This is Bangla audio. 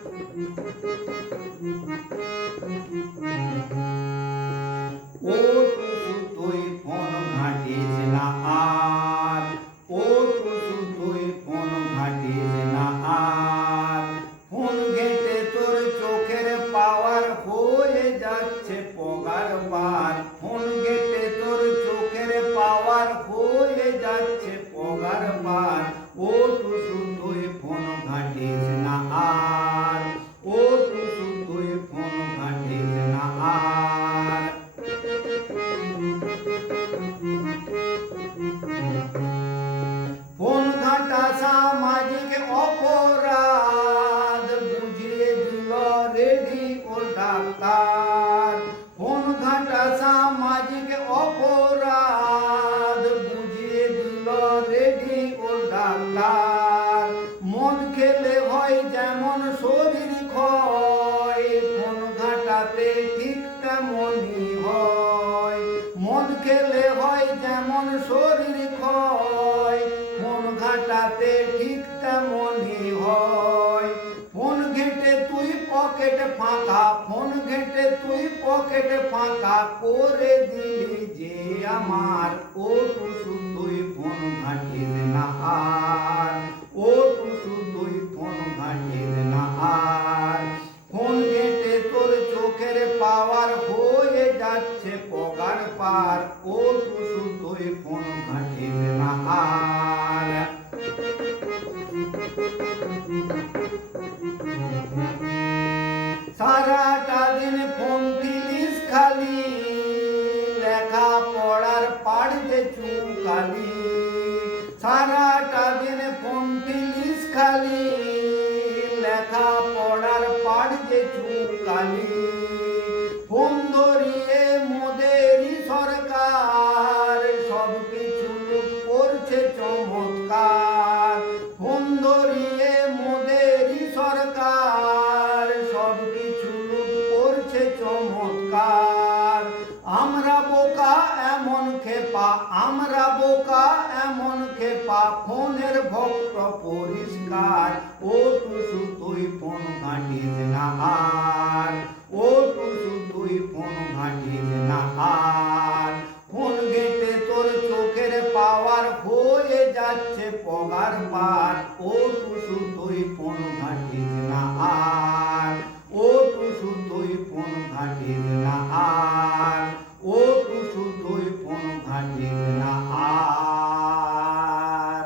ও টুসু তুই ফোন ঘাটিস না আর, ও টুসু তুই ফোন ঘাটিস না আর, ফোন ঘেটে তোর চোখের পাওয়ার হয়ে যাচ্ছে পগার বার, ফোন ঘেটে তোর চোখের পাওয়ার হয়ে যাচ্ছে পগার বার, ও টুসু তুই ফোন ঘাটিস না আর, ও টুসু তুই ফোন ঘাটিস না আর। ফোন ঘাটা সামাজিক অপরাধ বুঝিয়ে দিল রেডিও ডাক্তার, ফোন ঘাটা সামাজিক অপরাধ বুঝিয়ে দিল রেডিও ডাক্তার। মদ খেলে হয় যেমন শরীর ক্ষয়, ফোন ঘাটাতে ঠিক তেমনই হয়, মদ খেলে হয় যেমন শরীর ক্ষয়, ফোন ঘাটাতে ঠিক তেমনই হয়। ফোন ঘেটে তুই পকেট ফাঁকা, ফোন ঘেটে তুই পকেট ফাঁকা করে দিলি যে আমার, ও টুসু তুই ফোন ঘাটিস না আর, ও টুসু তুই ফোন ঘাটিস না আর। ফোন ঘেটে তোর চোখের পাওয়ার হয়ে যাচ্ছে পগার পার, ও টুসু তুই ফোন ঘাটিস না আর। সারাটা দিন ফোন দিলিস খালি, লেখা পড়ার পাড় যে চুকালি, সারাটা দিন ফোন দিলিস খালি, লেখা পড়ার পাড় যে চুকালি। ফোন ধরিয়ে মোদেরই সরকার সব কিছু করছে চমৎকার, ফোন ধরিয়ে মোদেরই সরকার সব কিছু করছে চমৎকার। আমরা বোকা এমন খেপা, আমরা বোকা এমন খেপা, ফোনের ভক্ত পরিষ্কার, ও টুসু তুই ফোন ঘাটিস না আর, ও টুসু তুই ফোন ঘাটিস না আর। ফোন ঘেটে তোর চোখের পাওয়ার হয়ে যাচ্ছে পগার পার, ও টুসু তুই ফোন ঘাটিস না আর, ও টুসু তুই ফোন ঘাটিস না